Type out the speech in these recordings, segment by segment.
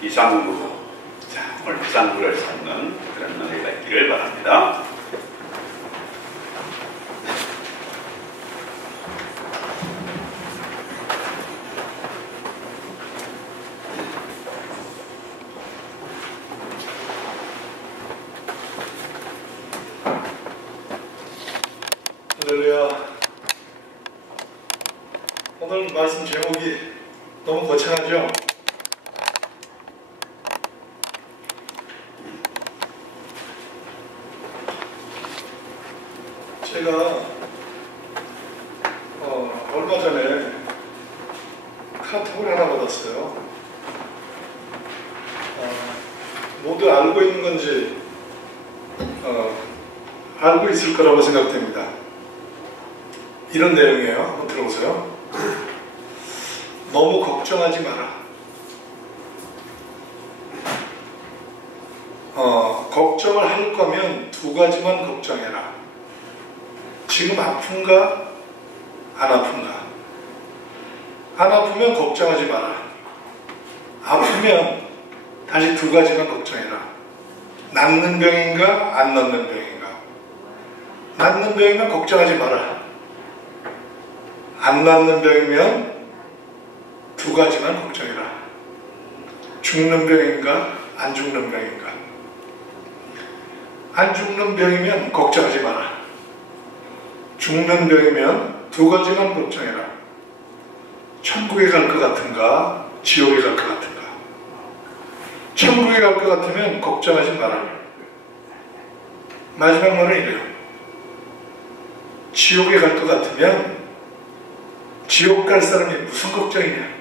비상구, 자, 오늘 비상구를 찾는 그런 은혜가 있기를 바랍니다. 할렐루야. 오늘 말씀 제목이 너무 거창하죠? 제가 얼마 전에 카톡을 하나 받았어요. 모두 알고 있는 건지 알고 있을 거라고 생각됩니다. 이런 내용이에요. 한번 들어보세요. 너무 걱정하지 마라. 걱정을 할 거면 두 가지만 걱정해라. 지금 아픈가? 안 아픈가? 안 아프면 걱정하지 마라. 아프면 다시 두 가지만 걱정해라. 낫는 병인가? 안 낫는 병인가? 낫는 병이면 걱정하지 마라. 안 낫는 병이면 두 가지만 걱정해라. 죽는 병인가? 안 죽는 병인가? 안 죽는 병이면 걱정하지 마라. 죽는 병이면 두 가지만 걱정해라. 천국에 갈 것 같은가? 지옥에 갈 것 같은가? 천국에 갈 것 같으면 걱정하지 마라. 마지막 말은 이래요. 지옥에 갈 것 같으면 지옥 갈 사람이 무슨 걱정이냐?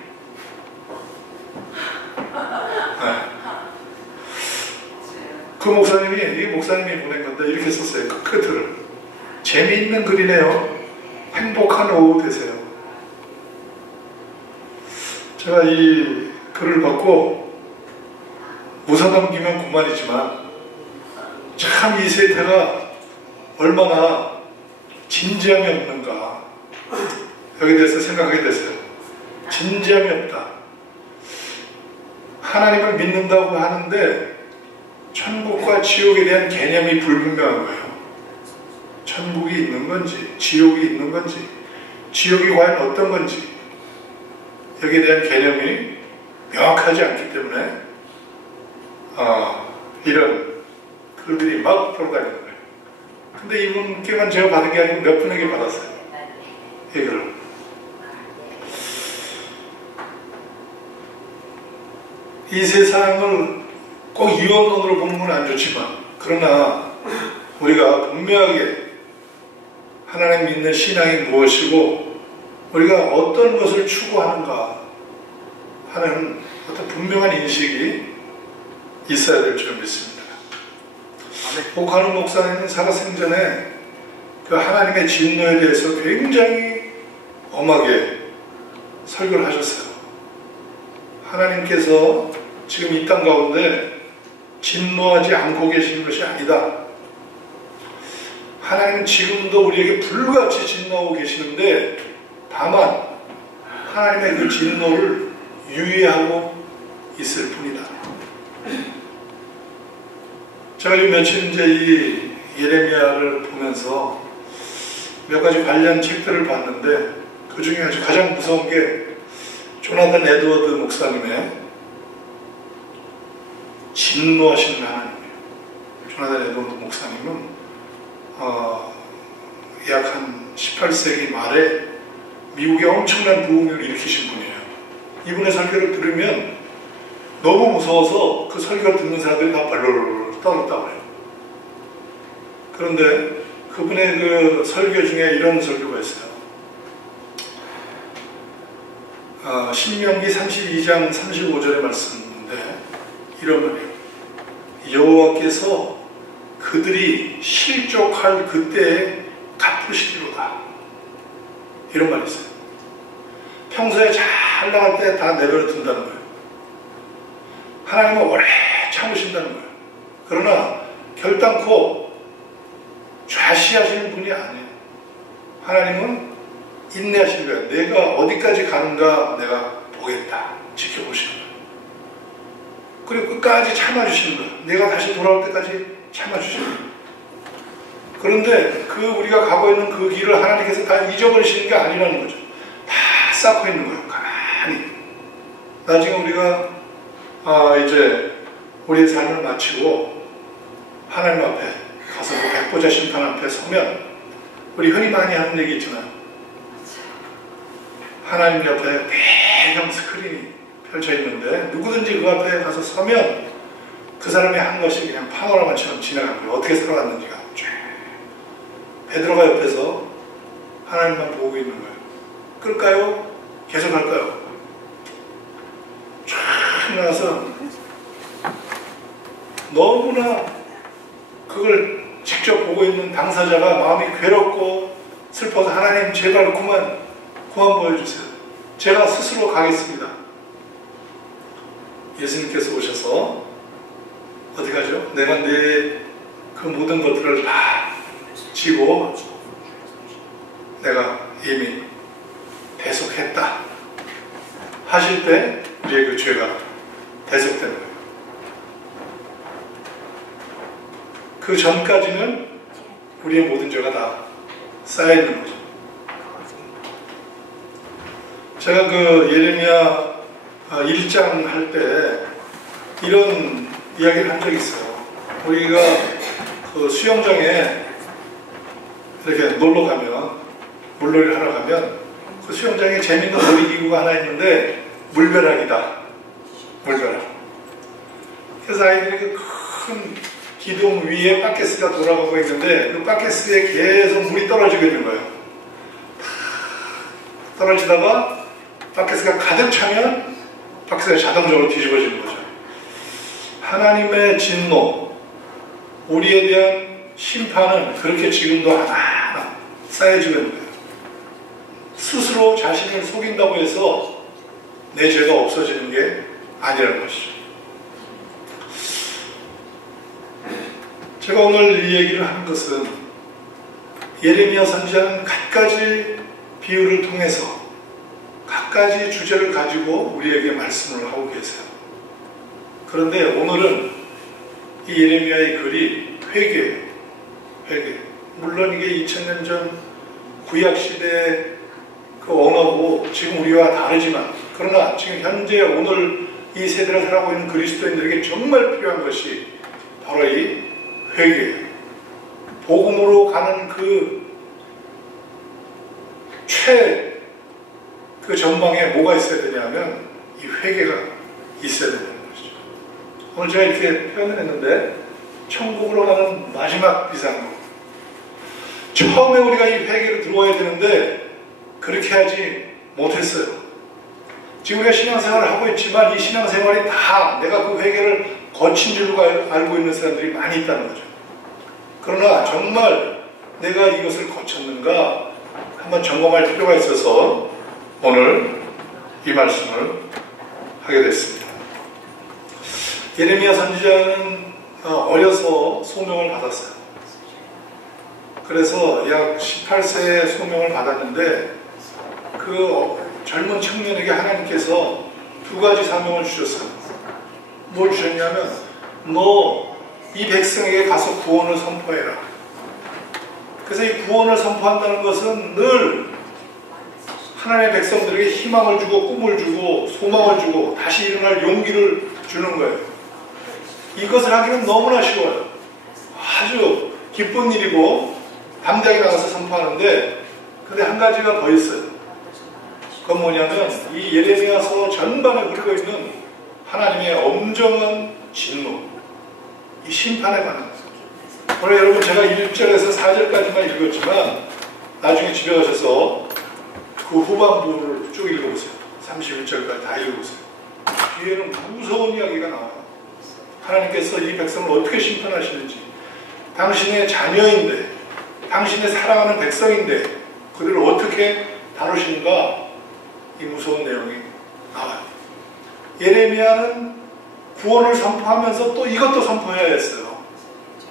그 목사님이, 이 목사님이 보낸 건데 이렇게 썼어요. 그 끝을. 재미있는 글이네요. 행복한 오후 되세요. 제가 이 글을 받고 웃어넘기면 그만이지만 참 이 세태가 얼마나 진지함이 없는가 여기에 대해서 생각하게 됐어요. 진지함이 없다. 하나님을 믿는다고 하는데 천국과 지옥에 대한 개념이 불분명한 거예요. 천국이 있는 건지 지옥이 있는 건지 지옥이 과연 어떤 건지 여기에 대한 개념이 명확하지 않기 때문에 이런 글들이 막 돌아다니는 거예요. 근데 이분께만 제가 받은 게 아니고 몇 분에게 받았어요. 이 글을. 이 세상을 꼭 이원론으로 보는 건 안 좋지만 그러나 우리가 분명하게 하나님 믿는 신앙이 무엇이고 우리가 어떤 것을 추구하는가 하는 어떤 분명한 인식이 있어야 될 줄 믿습니다. 오카노 목사님은 살아생전에 그 하나님의 진노에 대해서 굉장히 엄하게 설교를 하셨어요. 하나님께서 지금 이 땅 가운데 진노하지 않고 계시는 것이 아니다. 하나님은 지금도 우리에게 불같이 진노하고 계시는데 다만 하나님의 그 진노를 유예하고 있을 뿐이다. 제가 이 며칠 이제 이 예레미야를 보면서 몇 가지 관련 책들을 봤는데 그 중에 아주 가장 무서운 게 조나단 에드워드 목사님의 진노하시는 하나님이에요. 조나단 에드원드 목사님은 약 한 18세기 말에 미국에 엄청난 부흥을 일으키신 분이에요. 이분의 설교를 들으면 너무 무서워서 그 설교를 듣는 사람들이 다 발로를 떨었다고 해요. 그런데 그분의 그 설교 중에 이런 설교가 있어요. 신명기 32장 35절의 말씀인데 이런 말이에요. 여호와께서 그들이 실족할 그때에 갚으시리로다. 이런 말이 있어요. 평소에 잘 나갈 때 다 내버려 둔다는 거예요. 하나님은 오래 참으신다는 거예요. 그러나 결단코 좌시하시는 분이 아니에요. 하나님은 인내하시는 거예요. 내가 어디까지 가는가 내가 보겠다. 지켜보시는 거예요. 그리고 끝까지 참아주시는 거예요. 내가 다시 돌아올 때까지 참아주시는 거예요. 그런데 그 우리가 가고 있는 그 길을 하나님께서 다 잊어버리시는 게 아니라는 거죠. 다 쌓고 있는 거예요. 가만히. 나중에 우리가 이제 우리의 삶을 마치고 하나님 앞에 가서 백보자 심판 앞에 서면 우리 흔히 많이 하는 얘기 있잖아요. 하나님 옆에 대형 스크린이 펼쳐 있는데 누구든지 그 앞에 가서 서면 그 사람의 한 것이 그냥 파노라마처럼 지나간 거예요. 어떻게 살아갔는지가 쫙. 베드로가 옆에서 하나님만 보고 있는 거예요. 끌까요? 계속 할까요? 쫙 나가서 너무나 그걸 직접 보고 있는 당사자가 마음이 괴롭고 슬퍼서 하나님 제발 그만 보여주세요. 제가 스스로 가겠습니다. 예수님께서 오셔서 어디 가죠? 내가 내 그 모든 것들을 다 지고 내가 이미 대속했다 하실 때 우리의 그 죄가 대속되는 거예요. 그 전까지는 우리의 모든 죄가 다 쌓여있는 거죠. 제가 그 예레미야 1장 할 때 이런 이야기를 한 적이 있어요. 우리가 그 수영장에 이렇게 놀러 가면, 물놀이를 하러 가면 그 수영장에 재밌는 놀이기구가 하나 있는데 물벼락이다. 물벼락. 그래서 아이들이 그 큰 기둥 위에 바켓스가 돌아가고 있는데 그 바켓스에 계속 물이 떨어지게 된 거예요. 떨어지다가 바켓스가 가득 차면 바켓스가 자동적으로 뒤집어지는 거죠. 하나님의 진노, 우리에 대한 심판은 그렇게 지금도 하나하나 쌓여지고 있는 거예요. 스스로 자신을 속인다고 해서 내 죄가 없어지는 게 아니라는 것이죠. 제가 오늘 이 얘기를 하는 것은 예레미야 선지자는 갖가지 비유를 통해서 갖가지 주제를 가지고 우리에게 말씀을 하고 계세요. 그런데 오늘은 이 예레미야의 글이 회개예요. 회개. 물론 이게 2000년 전 구약시대의 그 언어고 지금 우리와 다르지만 그러나 지금 현재 오늘 이 세대를 살아가고 있는 그리스도인들에게 정말 필요한 것이 바로 이 회개예요. 복음으로 가는 그 전방에 뭐가 있어야 되냐면 이 회개가 있어야 되는 것이죠. 오늘 제가 이렇게 표현을 했는데 천국으로 가는 마지막 비상구. 처음에 우리가 이 회개로 들어와야 되는데 그렇게 하지 못했어요. 지금 우리가 신앙생활을 하고 있지만 이 신앙생활이 다 내가 그 회개를 거친 줄로 알고 있는 사람들이 많이 있다는 거죠. 그러나 정말 내가 이것을 거쳤는가 한번 점검할 필요가 있어서 오늘 이 말씀을 하게 됐습니다. 예레미야 선지자는 어려서 소명을 받았어요. 그래서 약 18세에 소명을 받았는데 그 젊은 청년에게 하나님께서 두 가지 사명을 주셨어요. 뭘 주셨냐면 너 이 백성에게 가서 구원을 선포해라. 그래서 이 구원을 선포한다는 것은 늘 하나님의 백성들에게 희망을 주고 꿈을 주고 소망을 주고 다시 일어날 용기를 주는 거예요. 이것을 하기는 너무나 쉬워요. 아주 기쁜 일이고 담대하게 나가서 선포하는데, 근데 한 가지가 더 있어요. 그건 뭐냐면 이 예레미야서 전반에 흐르고 있는 하나님의 엄정한 진노, 이 심판에 관한 거예요. 오늘 여러분 제가 1절에서 4절까지만 읽었지만 나중에 집에 가셔서 그 후반부를 쭉 읽어보세요. 31절까지 다 읽어보세요. 뒤에는 무서운 이야기가 나와요. 하나님께서 이 백성을 어떻게 심판하시는지, 당신의 자녀인데, 당신의 사랑하는 백성인데 그들을 어떻게 다루시는가, 이 무서운 내용이 나와요. 예레미야는 구원을 선포하면서 또 이것도 선포해야 했어요.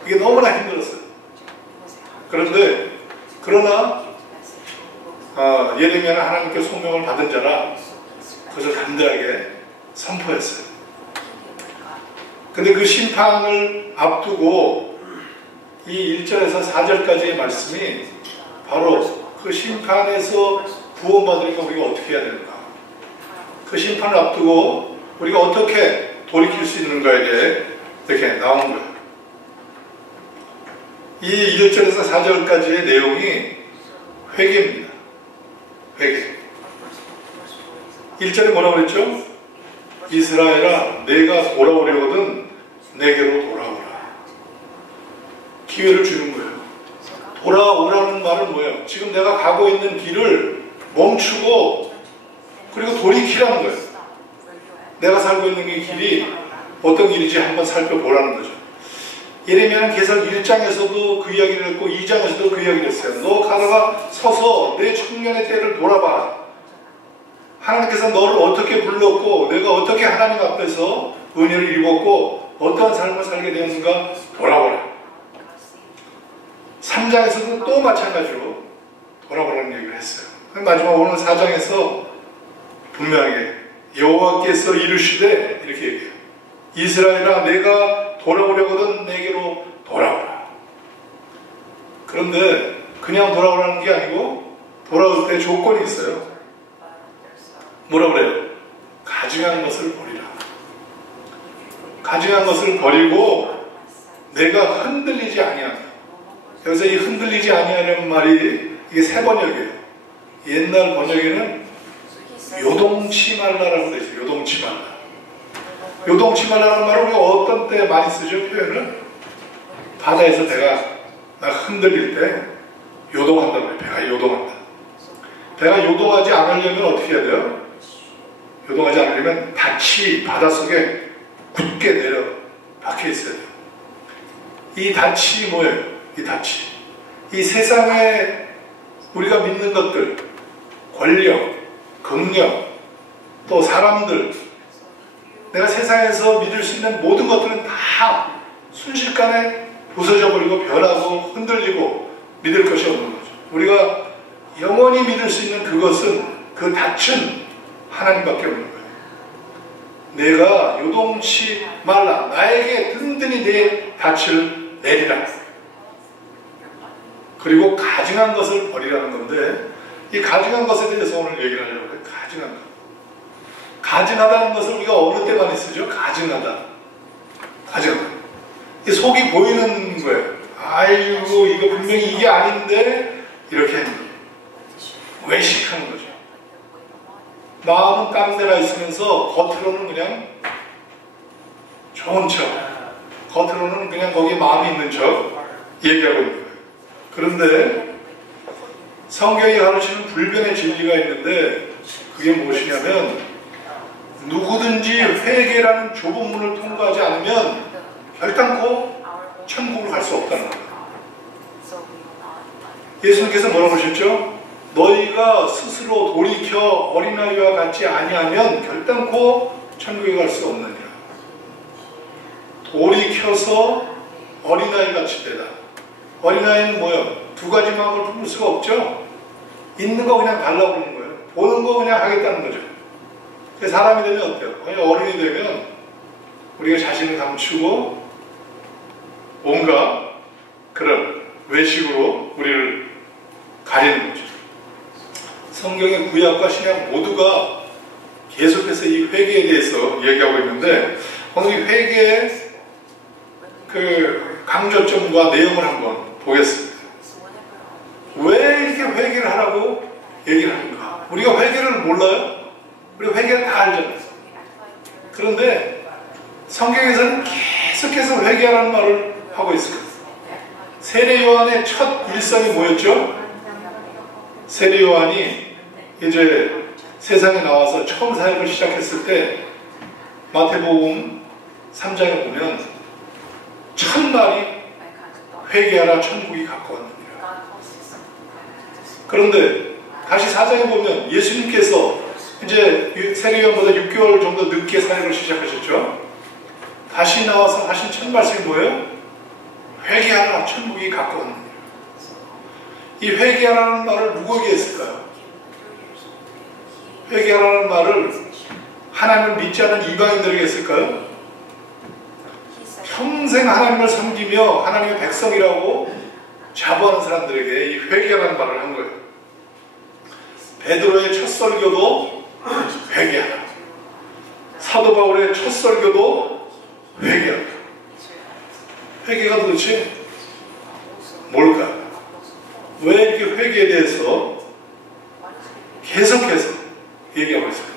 이게 너무나 힘들었어요. 그러나 예레미야는 하나님께 소명을 받은 자라 그것을 담대하게 선포했어요. 근데 그 심판을 앞두고 이 1절에서 4절까지의 말씀이 바로 그 심판에서 구원받으니까 우리가 어떻게 해야 되는가, 그 심판을 앞두고 우리가 어떻게 돌이킬 수 있는가에 대해 이렇게 나온 거예요. 이 1절에서 4절까지의 내용이 회개입니다. 회개. 1절에 뭐라고 그랬죠? 이스라엘아, 내가 돌아오려거든 내게로 돌아오라. 기회를 주는 거예요. 돌아오라는 말은 뭐예요? 지금 내가 가고 있는 길을 멈추고 그리고 돌이키라는 거예요. 내가 살고 있는 이 길이 어떤 길인지 한번 살펴보라는 거죠. 예레미야는 계속 1장에서도 그 이야기를 했고 2장에서도 그 이야기를 했어요. 너 가다가 서서 내 청년의 때를 돌아봐라. 하나님께서 너를 어떻게 불렀고 내가 어떻게 하나님 앞에서 은혜를 입었고 어떠한 삶을 살게 되었는가 돌아보라. 3장에서도 또 마찬가지로 돌아보라는 얘기를 했어요. 마지막 오늘 4장에서 분명하게 여호와께서 이르시되 이렇게 얘기해요. 이스라엘아, 내가 돌아오려거든 내게로 돌아오라. 그런데 그냥 돌아오라는 게 아니고 돌아올 때 조건이 있어요. 뭐라 그래요? 가증한 것을 버리라. 가증한 것을 버리고 내가 흔들리지 아니하며. 여기서 이 흔들리지 아니하는 말이 이게 새 번역이에요. 옛날 번역에는 요동치 말라라고 되어 있어요. 요동치 말라. 요동치 말라는 말을 우리가 어떤 때 많이 쓰죠? 표현을 바다에서 배가 흔들릴 때 요동한다고 해요. 배가 요동한다. 배가 요동하지 않으려면 어떻게 해야 돼요? 요동하지 않으려면 닻이 바닷속에 굳게 내려 박혀 있어야 돼요. 이 닻이 뭐예요? 이 닻이 이 세상에 우리가 믿는 것들, 권력, 긍력, 또 사람들, 내가 세상에서 믿을 수 있는 모든 것들은 다 순식간에 부서져 버리고 변하고 흔들리고 믿을 것이 없는 거죠. 우리가 영원히 믿을 수 있는 그것은, 그 닻은 하나님밖에 없는 거예요. 내가 요동치 말라. 나에게 든든히 내 닻을 내리라. 그리고 가증한 것을 버리라는 건데, 이 가증한 것에 대해서 오늘 얘기를 하려고 해요. 가증한 것. 가증하다는 것을 우리가 어느 때 많이 쓰죠? 가증하다. 가증하다. 이 속이 보이는 거예요. 아이고, 이거 분명히 이게 아닌데, 이렇게 하는 거예요. 외식하는 거죠. 마음은 깡대가 있으면서 겉으로는 그냥 좋은 척, 겉으로는 그냥 거기에 마음이 있는 척 얘기하고 있는 거예요. 그런데 성경이 가르치는 불변의 진리가 있는데, 그게 무엇이냐면 누구든지 회개라는 좁은 문을 통과하지 않으면 결단코 천국을 갈 수 없다는 거예요. 예수님께서 뭐라고 하셨죠? 너희가 스스로 돌이켜 어린아이와 같지 아니하면 결단코 천국에 갈 수 없느니라. 돌이켜서 어린아이같이 되다. 어린아이는 뭐예요? 두 가지 마음을 품을 수가 없죠. 있는 거 그냥 달라고 그러는 거예요. 보는 거 그냥 하겠다는 거죠. 사람이 되면 어때요? 어른이 되면 우리가 자신을 감추고 뭔가 그런 외식으로 우리를 가리는 거죠. 성경의 구약과 신약 모두가 계속해서 이 회개에 대해서 얘기하고 있는데, 오늘 이 회개의 그 강조점과 내용을 한번 보겠습니다. 왜 이렇게 회개를 하라고 얘기를 하는가? 우리가 회개를 몰라요? 우리가 회개를 다 알잖아요. 그런데 성경에서는 계속해서 회개하라는 말을 하고 있어요. 세례 요한의 첫 일성이 뭐였죠? 세례 요한이 이제 세상에 나와서 처음 사역을 시작했을 때 마태복음 3장에 보면 첫 말이 회개하라 천국이 가까웠느니라. 그런데 다시 4장에 보면 예수님께서 이제 세례 요한보다 6개월 정도 늦게 사역을 시작하셨죠. 다시 나와서 하신 첫 말씀이 뭐예요? 회개하라 천국이 가까웠느니라. 이 회개하라는 말을 누구에게 했을까요? 회개하라는 말을 하나님을 믿지 않는 이방인들에게 했을까요? 평생 하나님을 섬기며 하나님의 백성이라고 자부하는 사람들에게 이 회개하라는 말을 한 거예요. 베드로의 첫 설교도 회개하라. 사도 바울의 첫 설교도 회개하라. 회개가 도대체 뭘까요? 왜 이렇게 회개에 대해서 계속해서 얘기하고 있을까요?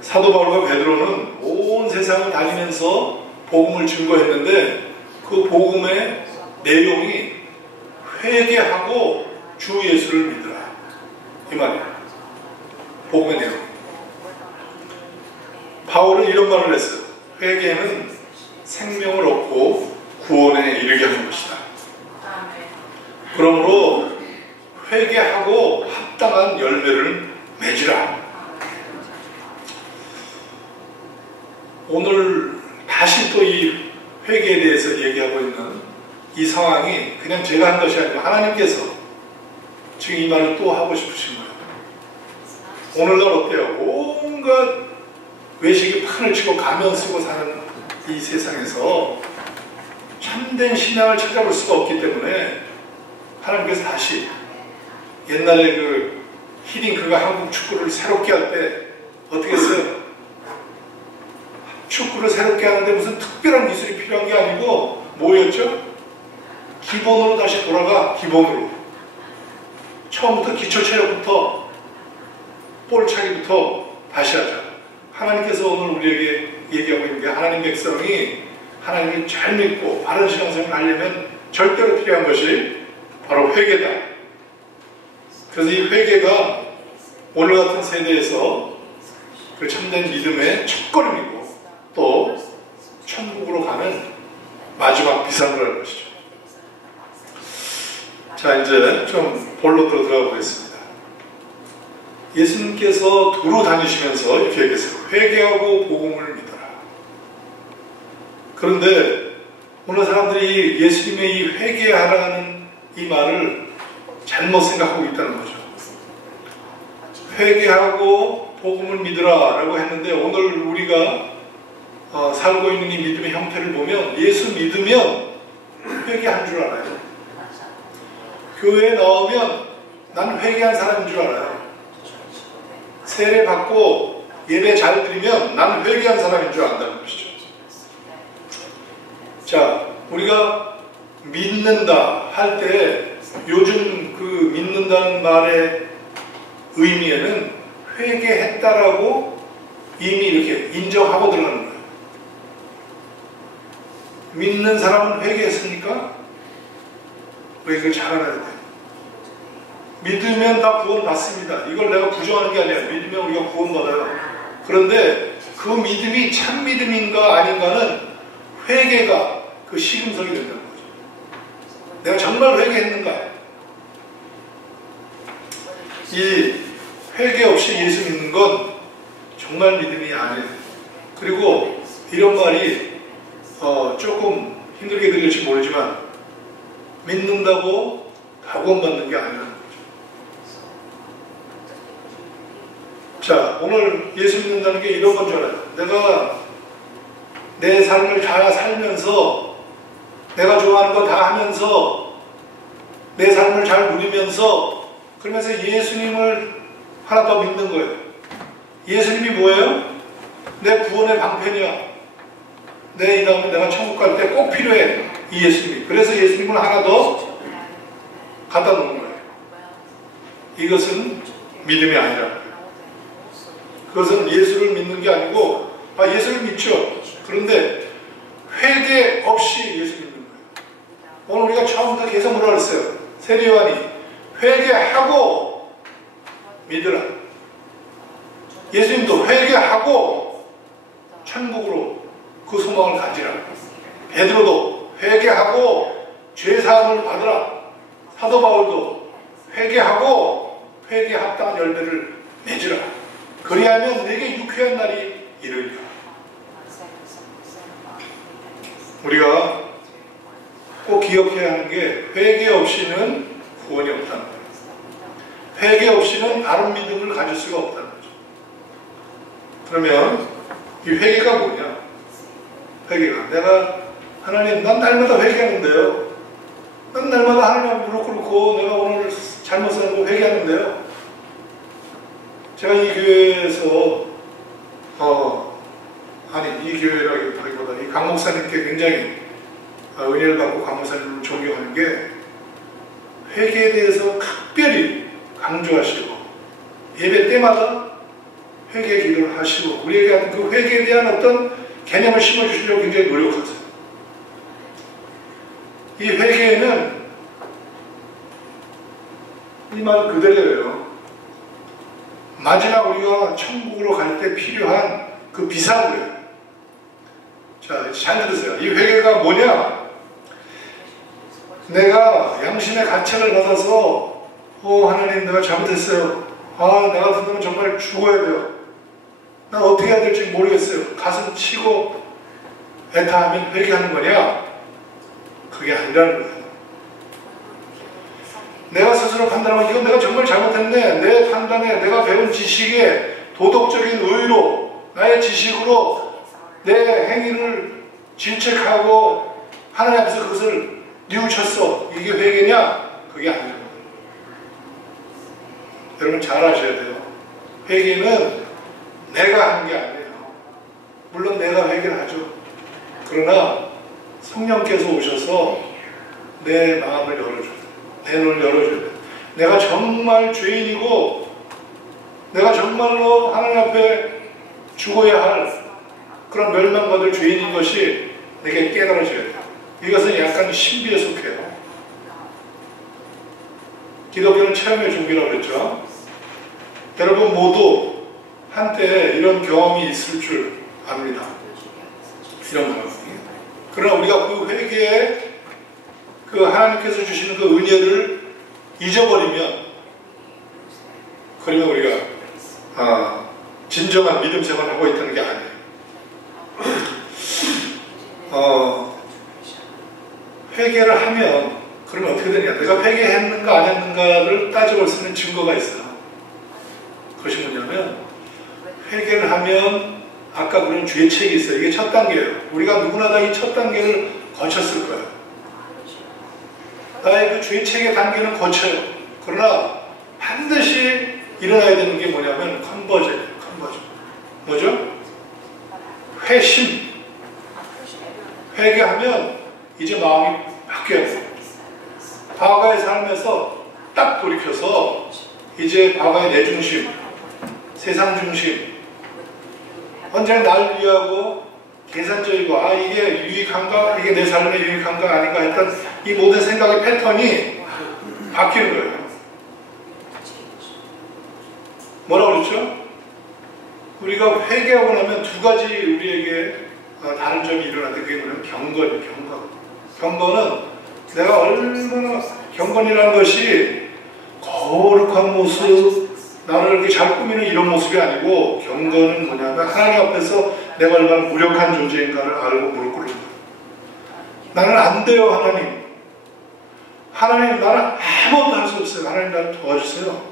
사도 바울과 베드로는 온 세상을 다니면서 복음을 증거했는데 그 복음의 내용이 회개하고 주 예수를 믿으라 이 말이에요. 복음의 내용. 바울은 이런 말을 했어요. 회개는 생명을 얻고 구원에 이르게 하는 것이다. 그러므로 회개하고 합당한 열매를 맺으라. 오늘 다시 또 이 회개에 대해서 얘기하고 있는 이 상황이 그냥 제가 한 것이 아니고 하나님께서 지금 이 말을 또 하고 싶으신 거예요. 오늘날 어때요? 온갖 외식이 판을 치고 가면 쓰고 사는 이 세상에서 참된 신앙을 찾아볼 수가 없기 때문에 하나님께서 다시 옛날에 그 히딩크가 한국 축구를 새롭게 할 때 어떻게 했어요? 축구를 새롭게 하는데 무슨 특별한 기술이 필요한 게 아니고 뭐였죠? 기본으로 다시 돌아가. 기본으로 처음부터 기초체력부터 볼차기부터 다시 하자. 하나님께서 오늘 우리에게 얘기하고 있는 게 하나님 백성이 하나님을 잘 믿고 바른 신앙생활을 하려면 절대로 필요한 것이 바로 회개다. 그래서 이 회개가 오늘 같은 세대에서 그 참된 믿음의 첫걸음이고 또 천국으로 가는 마지막 비상을 할 것이죠. 자, 이제 좀 본론으로 들어가 보겠습니다. 예수님께서 두루 다니시면서 이렇게 얘기했어요. 회개하고 복음을 믿어라. 그런데 오늘 사람들이 예수님의 이 회개하라는 이 말을 잘못 생각하고 있다는 거죠. 회개하고 복음을 믿으라 라고 했는데 오늘 우리가 살고 있는 이 믿음의 형태를 보면 예수 믿으면 회개한 줄 알아요. 교회에 나오면 난 회개한 사람인 줄 알아요. 세례 받고 예배 잘 드리면 난 회개한 사람인 줄 안다는 것이죠. 자, 우리가 믿는다 할 때 요즘 그 믿는다는 말의 의미에는 회개했다라고 이미 이렇게 인정하고 들어가는 거예요. 믿는 사람은 회개했습니까? 왜 이걸 잘 알아야 돼? 믿으면 다 구원 받습니다. 이걸 내가 부정하는 게 아니에요. 믿으면 우리가 구원 받아요. 그런데 그 믿음이 참 믿음인가 아닌가는 회개가 그 시금석이 된다는 거죠. 내가 정말 회개했는가? 이 회개 없이 예수 믿는 건 정말 믿음이 아니에요. 그리고 이런 말이 조금 힘들게 들릴지 모르지만 믿는다고 다 구원받는 게 아니라는 거죠. 자, 오늘 예수 믿는다는 게 이런 건 줄 알아요. 내가 내 삶을 잘 살면서 내가 좋아하는 거 다 하면서 내 삶을 잘 누리면서 그러면서 예수님을 하나 더 믿는 거예요. 예수님이 뭐예요? 내 구원의 방편이야. 이 다음에 내가 천국 갈 때 꼭 필요해. 이 예수님이. 그래서 예수님을 하나 더 갖다 놓은 거예요. 이것은 믿음이 아니라. 그것은 예수를 믿는 게 아니고, 예수를 믿죠. 그런데 회개 없이 예수 믿는 거예요. 오늘 우리가 처음부터 계속 뭐라 그랬어요? 세례요한이 회개하고 믿으라. 예수님도 회개하고 천국으로 그 소망을 가지라. 베드로도 회개하고 죄사함을 받으라. 사도 바울도 회개하고 회개에 합당한 열매를 맺으라. 그리하면 내게 유쾌한 날이 이르리라. 우리가 꼭 기억해야 하는 게 회개 없이는 구원이 없다는 거예요. 회개 없이는 바른 믿음을 가질 수가 없다는 거죠. 그러면 이 회개가 뭐냐? 회개가 내가 하나님 난 날마다 회개하는데요. 난 날마다 하나님 무릎 꿇고 내가 오늘 잘못 사는 거 회개하는데요. 제가 이 교회에서 이 교회라기보다 이 강 목사님께 굉장히 은혜를 받고 강 목사님을 존경하는 게 회개에 대해서 특별히 강조하시고 예배 때마다 회개 기도를 하시고 우리에게 그 회개에 대한 어떤 개념을 심어주시려고 굉장히 노력하세요. 이 회개에는 이 말 그대로예요. 마지막 우리가 천국으로 갈 때 필요한 그 비상구예요. 자, 잘 들으세요. 이 회개가 뭐냐? 내가 양심의 가책을 받아서 하나님 내가 잘못했어요. 나 같은 놈은 정말 죽어야 돼요. 난 어떻게 해야 될지 모르겠어요. 가슴 치고 애타하면 회개하는 거냐? 그게 아니라는 거예요. 내가 스스로 판단하면 이건 내가 정말 잘못했네. 내 판단에 내가 배운 지식에 도덕적인 의로 나의 지식으로 내 행위를 질책하고 하나님 앞에서 그것을 뉘우쳤어. 이게 회개냐? 그게 아니에요. 여러분 잘 아셔야 돼요. 회개는 내가 한 게 아니에요. 물론 내가 회개를 하죠. 그러나 성령께서 오셔서 내 마음을 열어줘요. 내 눈을 열어줘요. 내가 정말 죄인이고 내가 정말로 하나님 앞에 죽어야 할 그런 멸망받을 죄인인 것이 내게 깨달아져야 돼요. 이것은 약간 신비에 속해요. 기독교는 체험의 종교라고 그랬죠. 여러분 모두 한때 이런 경험이 있을 줄 압니다. 이런 경험이. 그러나 우리가 그 회개에 그 하나님께서 주시는 그 은혜를 잊어버리면 그러면 우리가 진정한 믿음 생활을 하고 있다는 게 아니에요. 회개를 하면 그러면 어떻게 되냐? 내가 회개했는가 안 했는가를 따져볼 수 있는 증거가 있어요. 그것이 뭐냐면 회개를 하면 아까 그런 죄책이 있어요. 이게 첫 단계예요. 우리가 누구나 다 이 첫 단계를 거쳤을 거예요. 나의 그 죄책의 단계는 거쳐요. 그러나 반드시 일어나야 되는 게 뭐냐면 컨버전이에요. 컨버전. 뭐죠? 회심. 회개하면 이제 마음이 바뀌어요. 과거의 삶에서 딱 돌이켜서 이제 과거의 내 중심, 세상 중심, 언제나 나를 위하고 계산적이고 이게 유익한가? 이게 내 삶에 유익한가? 아닌가? 했던 이 모든 생각의 패턴이 바뀌는 거예요. 뭐라고 그랬죠? 우리가 회개하고 나면 두 가지 우리에게 다른 점이 일어나는데 그게 뭐냐면 경건이에요. 경건은 내가 얼마나 경건이라는 것이 거룩한 모습, 나를 이렇게 잘 꾸미는 이런 모습이 아니고 경건은 뭐냐면 하나님 앞에서 내가 얼마나 무력한 존재인가를 알고 무릎 꿇는 거예요. 나는 안 돼요, 하나님. 하나님 나는 아무것도 할 수 없어요. 하나님 나를 도와주세요.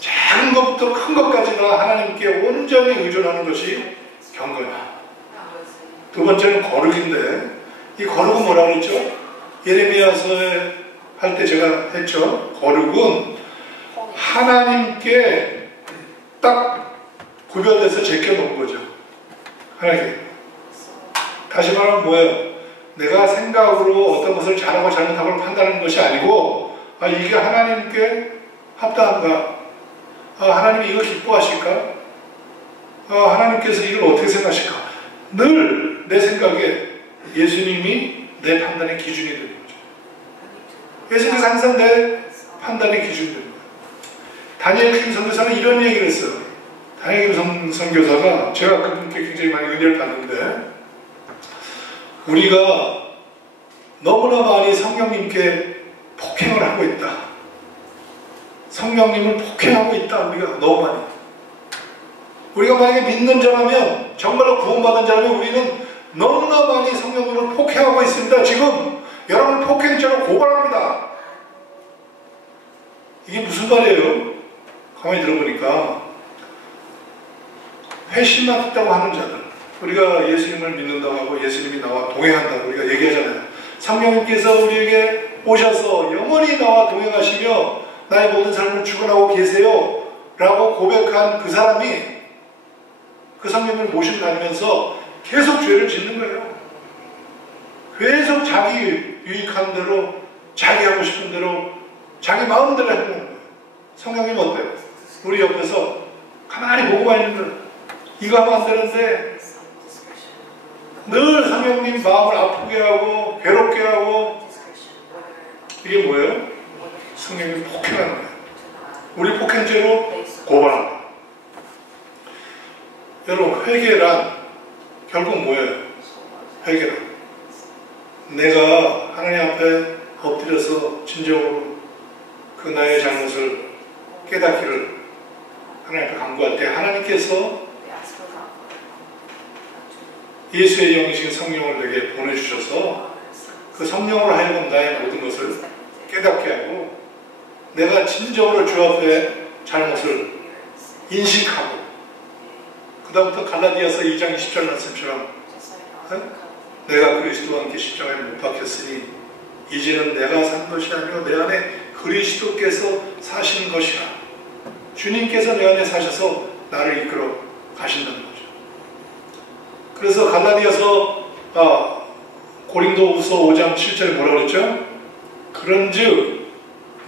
작은 것부터 큰 것까지 다 하나님께 온전히 의존하는 것이 경건이에요. 두 번째는 거룩인데 이 거룩은 뭐라고 그랬죠? 예레미야서에 할 때 제가 했죠. 거룩은 하나님께 딱 구별돼서 제껴놓은 거죠. 하나님. 다시 말하면 뭐예요? 내가 생각으로 어떤 것을 잘하고 잘못하고 판단하는 것이 아니고, 이게 하나님께 합당한가? 하나님이 이걸 기뻐하실까? 하나님께서 이걸 어떻게 생각하실까? 늘 내 생각에 예수님이 내 판단의 기준이 되는 거죠. 예수님께서 항상 내 판단의 기준이 되는 거예요. 다니엘 김 선교사는 이런 얘기를 했어요. 다니엘 김 선교사가, 제가 그분께 굉장히 많이 은혜를 받는데, 우리가 너무나 많이 성령님께 폭행을 하고 있다. 성령님을 폭행하고 있다. 우리가 너무 많이. 우리가 만약에 믿는 자라면, 정말로 구원받은 자라면 우리는 너무나 많이 성령님을 폭행하고 있습니다. 지금 여러분을 폭행죄로 고발합니다. 이게 무슨 말이에요? 가만히 들어보니까 회심만 했다고 하는 자들, 우리가 예수님을 믿는다고 하고 예수님이 나와 동행한다고 우리가 얘기하잖아요. 성령님께서 우리에게 오셔서 영원히 나와 동행하시며 나의 모든 삶을 주관하고 계세요 라고 고백한 그 사람이 그 성령님을 모시고 다니면서 계속 죄를 짓는 거예요. 계속 자기 유익한 대로, 자기 하고 싶은 대로, 자기 마음대로 하는 거예요. 성령님 어때요? 우리 옆에서 가만히 보고만 있는 거예요. 이거 하면 안 되는데 늘 성령님 마음을 아프게 하고 괴롭게 하고, 이게 뭐예요? 성령님 폭행하는 거예요. 우리 폭행죄로 고발하는 거예요. 여러분, 회개란 결국 뭐예요? 회개란 내가 하나님 앞에 엎드려서 진정으로 그 나의 잘못을 깨닫기를 하나님 앞에 간구할 때 하나님께서 예수의 영이신 성령을 내게 보내주셔서 그 성령으로 하여금 나의 모든 것을 깨닫게 하고 내가 진정으로 주 앞에 잘못을 인식하고, 그 다음부터 갈라디아서 2장 20절 말씀처럼 내가 그리스도와 함께 십자가에 못 박혔으니 이제는 내가 산 것이 아니고 내 안에 그리스도께서 사시는 것이라. 주님께서 내 안에 사셔서 나를 이끌어 가신다는 거죠. 그래서 갈라디아서 고린도후서 5장 7절에 뭐라고 그랬죠? 그런즉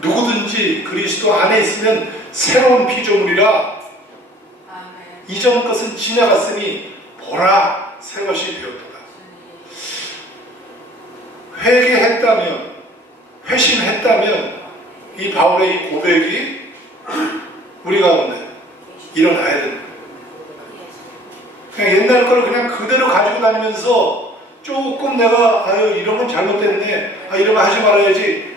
누구든지 그리스도 안에 있으면 새로운 피조물이라. 이전 것은 지나갔으니 보라 새 것이 되었도다. 회개했다면, 회심했다면 이 바울의 이 고백이 우리 가운데 일어나야 된다. 그냥 옛날 거를 그냥 그대로 가지고 다니면서 조금 내가 이런 건 잘못됐네, 이런 거 하지 말아야지,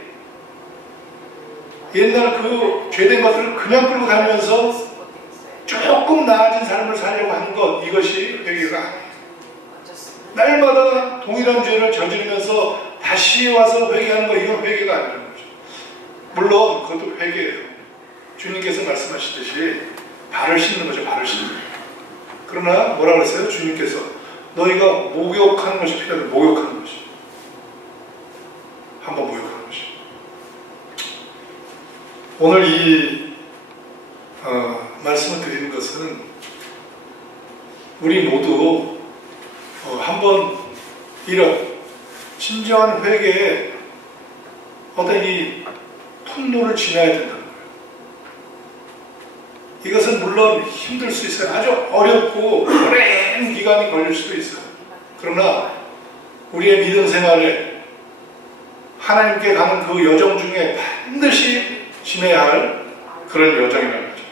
옛날 그 죄된 것들을 그냥 끌고 다니면서 조금 나아진 삶을 살려고 하는 것, 이것이 회개가 아니에요. 날마다 동일한 죄를 저지르면서 다시 와서 회개하는 것, 이건 회개가 아니라는 거죠. 물론 그것도 회개예요. 주님께서 말씀하시듯이 발을 씻는 거죠. 발을 씻는 거죠. 그러나 뭐라 그랬어요? 주님께서 너희가 목욕하는 것이 필요하다. 목욕하는 것이, 한번 목욕하는 것이. 오늘 이 말씀을 드리는 것은 우리 모두 한번 이런 진정한 회개에 어떤 이 통로를 지나야 된다는 거예요. 이것은 물론 힘들 수 있어요. 아주 어렵고 오랜 기간이 걸릴 수도 있어요. 그러나 우리의 믿음 생활에 하나님께 가는 그 여정 중에 반드시 지내야 할 그런 여정이라는 거죠.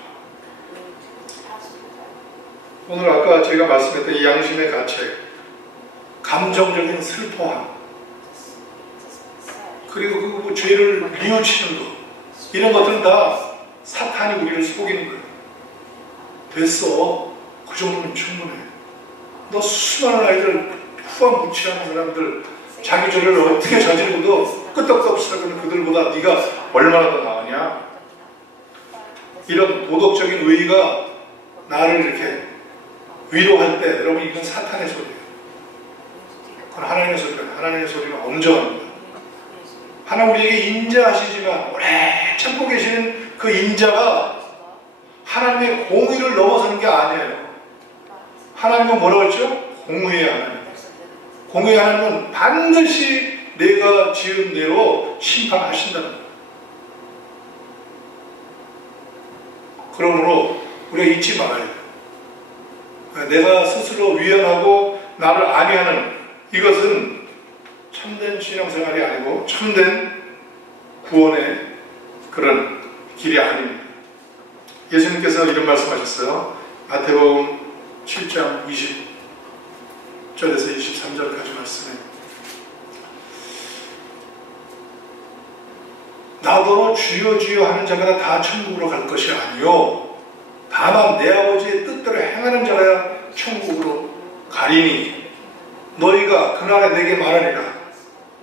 오늘 아까 제가 말씀했던 이 양심의 가책, 감정적인 슬퍼함, 그리고 그 죄를 뉘우치는 것, 이런 것들은 다 사탄이 우리를 속이는 거예요. 됐어, 그 정도면 충분해. 너 수많은 아이들, 후한무치하는 사람들, 자기 죄를 어떻게 저지르고도 끄떡없이 살고 그들보다 네가 얼마나 더 나으냐. 이런 도덕적인 의의가 나를 이렇게 위로할 때, 여러분, 이건 사탄의 소리예요. 그건 하나님의 소리가, 하나님의 소리는 엄정합니다. 하나님 우리에게 인자하시지만 오래 참고 계시는 그 인자가 하나님의 공의를 넘어서는 게 아니에요. 하나님은 뭐라고 했죠? 공의의 하나님. 공의 하나님은 반드시 내가 지은 대로 심판하신다는 거예요. 그러므로 우리가 잊지 말아야 돼요. 내가 스스로 위헌하고 나를 안위하는 이것은 참된 신앙생활이 아니고 참된 구원의 그런 길이 아닙니다. 예수님께서 이런 말씀하셨어요. 마태복음 7장 20절에서 23절까지 말씀에 나더러 주여 주여 하는 자가 다 천국으로 갈 것이 아니요 다만 내 아버지의 뜻대로 행하는 자가 천국으로 가리니 너희가 그날에 내게 말하리라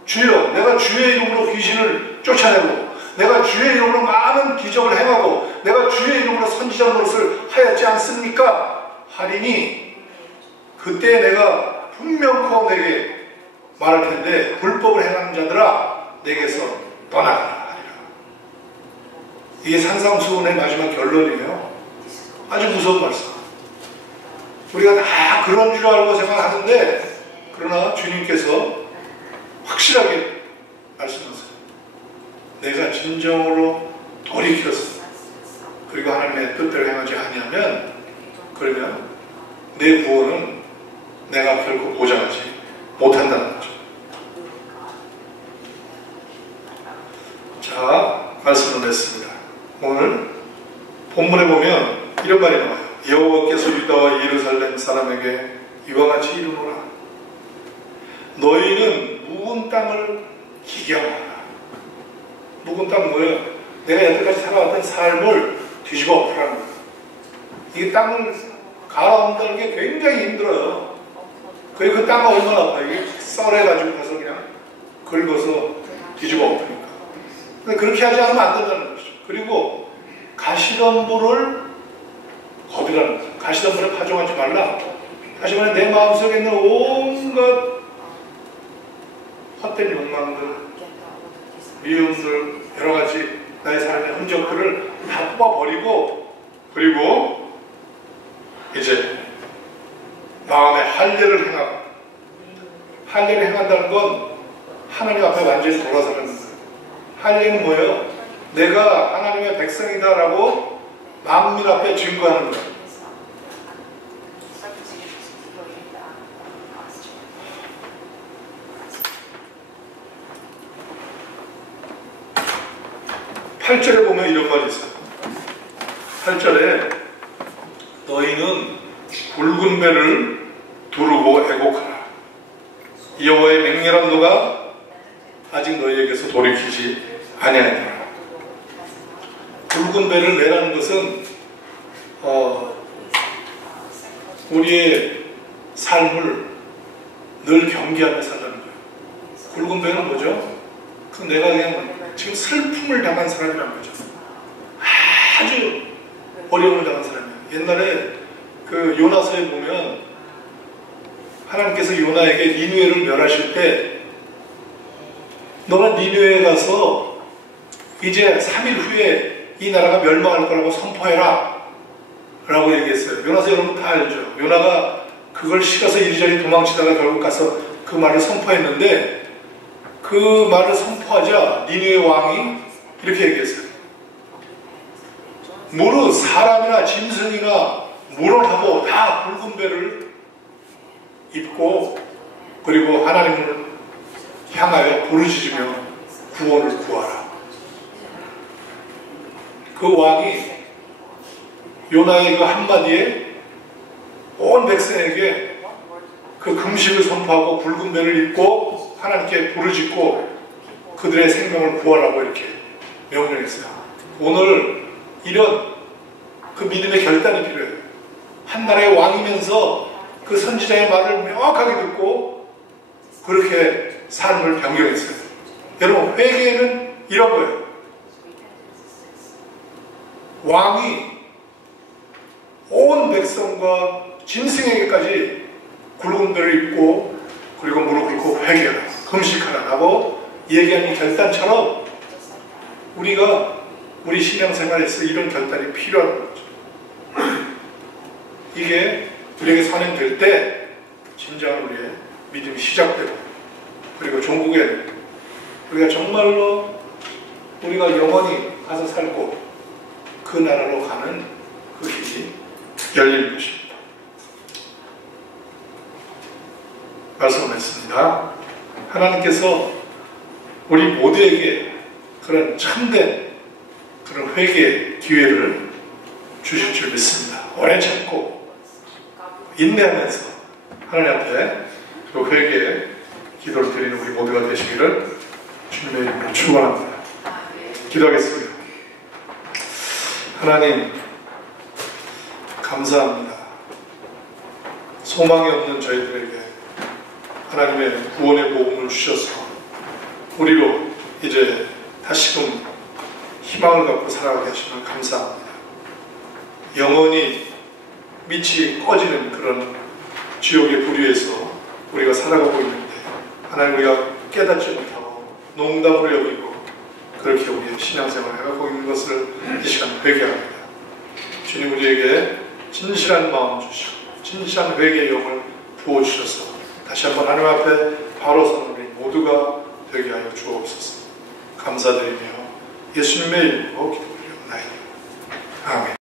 주여 내가 주의 이름으로 귀신을 쫓아내고 내가 주의 이름으로 많은 기적을 행하고 내가 주의 이름으로 선지자 노릇을 하였지 않습니까? 하리니 그때 내가 분명코 내게 말할 텐데 불법을 행하는 자들아 내게서 떠나가라. 이게 산상수훈의 마지막 결론이에요. 아주 무서운 말씀. 우리가 다 그런 줄 알고 생각하는데 그러나 주님께서 확실하게 말씀하세요. 내가 진정으로 돌이켜서 그리고 하나님의 뜻대로 행하지 아니하면 그러면 내 구원은 내가 결코 보장하지 못한다는 거죠. 자, 말씀을 냈습니다. 오늘 본문에 보면 이런 말이 나와요. 여호와께서 유다와 예루살렘 사람에게 이와 같이 이르노라. 너희는 묵은 땅을 기경하라. 묵은 땅 뭐예요? 내가 여태까지 살아왔던 삶을 뒤집어 엎으라는 거예요. 이 땅을 갈아엎는다는 게 굉장히 힘들어요. 그리고 그 땅은 얼마나 아파요. 이게 썰해가지고 가서 그냥 긁어서 뒤집어 엎으니까. 근데 그렇게 하지 않으면 안 된다는 거죠. 그리고 가시덤불을 거두라는 거예요. 가시덤불에 파종하지 말라. 다시 말해 내 마음속에 있는 온갖 헛된 욕망들, 미움들, 여러 가지 나의 삶의 흔적들을 다 뽑아버리고 그리고 이제 마음에 할례를 행하고 할례를 행한다는 건 하나님 앞에 완전히 돌아서는 거예요. 할례는 뭐예요? 내가 하나님의 백성이다라고 만민 앞에 증거하는 거예요. 8절에 보면 이런 말이 있어요. 8절에 너희는 굵은 배를 두르고 애곡하라. 여호와의 맹렬한 노가 아직 너희에게서 돌이키지 아니하니라. 굵은 배를 매라는 것은 우리의 삶을 늘 경계하며 살라는 거예요. 굵은 배는 뭐죠? 그 내가 그냥 지금 슬픔을 당한 사람이라는 거죠. 아주 어려움을 당한 사람이에요. 옛날에 그 요나서에 보면 하나님께서 요나에게 니느웨를 멸하실 때 너는 니느웨에 가서 이제 3일 후에 이 나라가 멸망할 거라고 선포해라 라고 얘기했어요. 요나서 여러분 다 알죠. 요나가 그걸 싫어서 이리저리 도망치다가 결국 가서 그 말을 선포했는데 그 말을 선포하자 니느웨 왕이 이렇게 얘기했어요. 무릇 사람이나 짐승이나 물어하고 다 붉은 배를 입고 그리고 하나님을 향하여 부르짖으며 구원을 구하라. 그 왕이 요나의 그 한마디에 온 백성에게 그 금식을 선포하고 붉은 배를 입고 하나님께 부르짖고 그들의 생명을 구하라고 이렇게 명령했어요. 오늘 이런 그 믿음의 결단이 필요해요. 한 나라의 왕이면서 그 선지자의 말을 명확하게 듣고 그렇게 삶을 변경했어요. 여러분 회개는 이런 거예요. 왕이 온 백성과 짐승에게까지 굵은 배를 입고 그리고 무릎 꿇고 회개하라, 금식하라라고 얘기하는 결단처럼 우리가 우리 신앙생활에서 이런 결단이 필요한 거죠. 이게 우리에게 선행될 때 진정한 우리의 믿음이 시작되고, 그리고 종국에 우리가 정말로 우리가 영원히 가서 살고 그 나라로 가는 그 길이 열리는 것입니다. 말씀을 했습니다. 하나님께서 우리 모두에게 그런 참된 그런 회개의 기회를 주실 줄 믿습니다. 오래 참고 인내하면서 하나님 앞에 그 회개의 기도를 드리는 우리 모두가 되시기를 주님의 이름으로 축원합니다. 기도하겠습니다. 하나님 감사합니다. 소망이 없는 저희들에게 하나님의 구원의 복음을 주셔서 우리로 이제 다시금 희망을 갖고 살아가게 하시면 감사합니다. 영원히 빛이 꺼지는 그런 지옥의 부류에서 우리가 살아가고 있는데 하나님 우리가 깨닫지 못하고 농담으로 여기고 그렇게 우리의 신앙생활을 해가고 있는 것을 이 시간 회개합니다. 주님 우리에게 진실한 마음 주시고 진실한 회개의 영을 부어주셔서 다시 한번 하나님 앞에 바로 서는 우리 모두가 되게 하여 주옵소서. 감사드리며 예수님의 이름으로 기도드리옵나이다. 아멘.